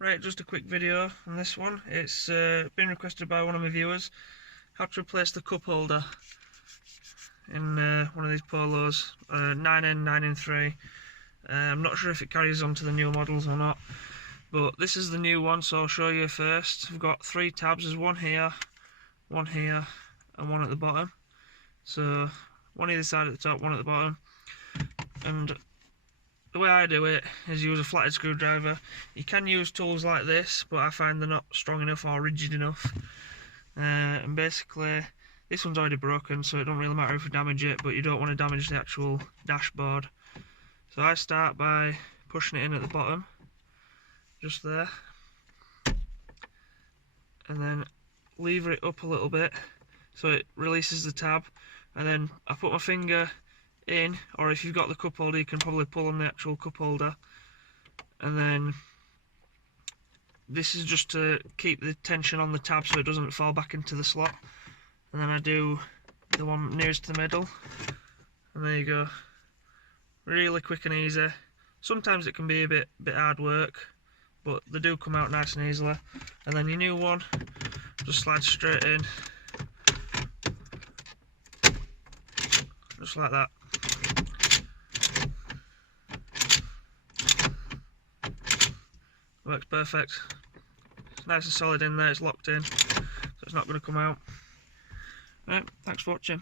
Right, just a quick video on this one. It's been requested by one of my viewers how to replace the cup holder in one of these Polos, 9N, 9N3. I'm not sure if it carries on to the newer models or not, but this is the new one, so I'll show you first. We've got 3 tabs. There's one here, and one at the bottom. So one either side at the top, one at the bottom. And the way I do it is use a flathead screwdriver. You can use tools like this, but I find they're not strong enough or rigid enough. And basically, this one's already broken, so it don't really matter if we damage it, but you don't want to damage the actual dashboard. So I start by pushing it in at the bottom, just there, and then lever it up a little bit so it releases the tab, and then I put my finger in, or if you've got the cup holder you can probably pull on the actual cup holder, and then this is just to keep the tension on the tab so it doesn't fall back into the slot. And then I do the one nearest to the middle, and there you go. Really quick and easy. Sometimes it can be a bit hard work, but they do come out nice and easily. And then your new one just slides straight in, just like that. Works perfect. It's nice and solid in there, it's locked in, so it's not going to come out. Right, thanks for watching.